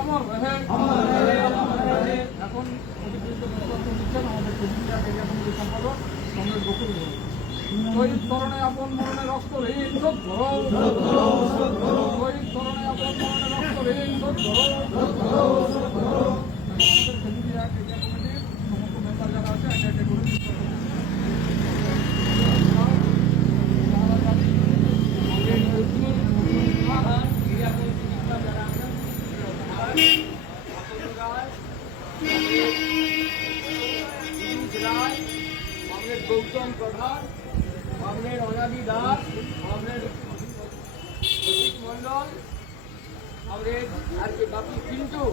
অমর রহে। এখন দিচ্ছেন আমাদের কুচবিহার এরিয়া কমিটির সম্পাদক কমরেড বকুল ঘোষ। শহীদ স্মরণে আপন মরণে রক্ত ঋণ শোধ করো। শহীদ স্মরণে আপন মরণে রক্ত ঋণ শোধ করো। আমাদের কুচবিহার এরিয়া কমিটির সমস্ত মেম্বার যারা আছে একে একে করে গৌতম প্রধান, কমরেড অনাদি দাস, কমরেড মন্ডল, কমরেড আর কে বাপি পিন্টু,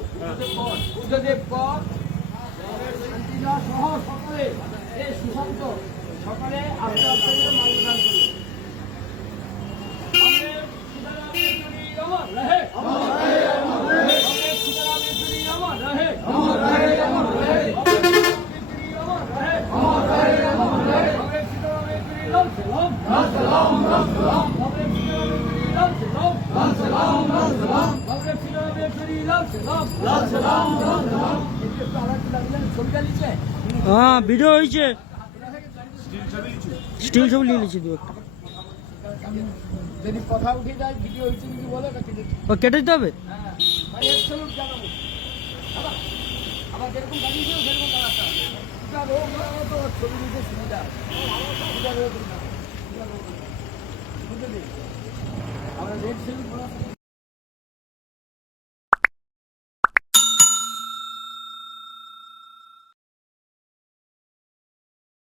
বুদ্ধদেব কর, কমরেড শান্তিদাস সহ সকলে এই সুশান্ত সকলে আস্তে আস্তে মাল্যদান করুন। কমরেড সীতারাম ইয়েচুরি অমর রহে। কমরেড সীতারাম ইয়েচুরি অমর রহে। हाँ वीडियो হয়েছে স্টিল ছবি নিয়ে নিয়েছি দু একটা যদি কথা উঠে যায় ভিডিও হয়েছে যদি বলে ও কেটে দিতে হবে আবার যেরকম দাঁড়িয়েছে সেরকম দাঁড়াতে হবে তো ছবি নিতে সুবিধা আমরা রেড সেলুট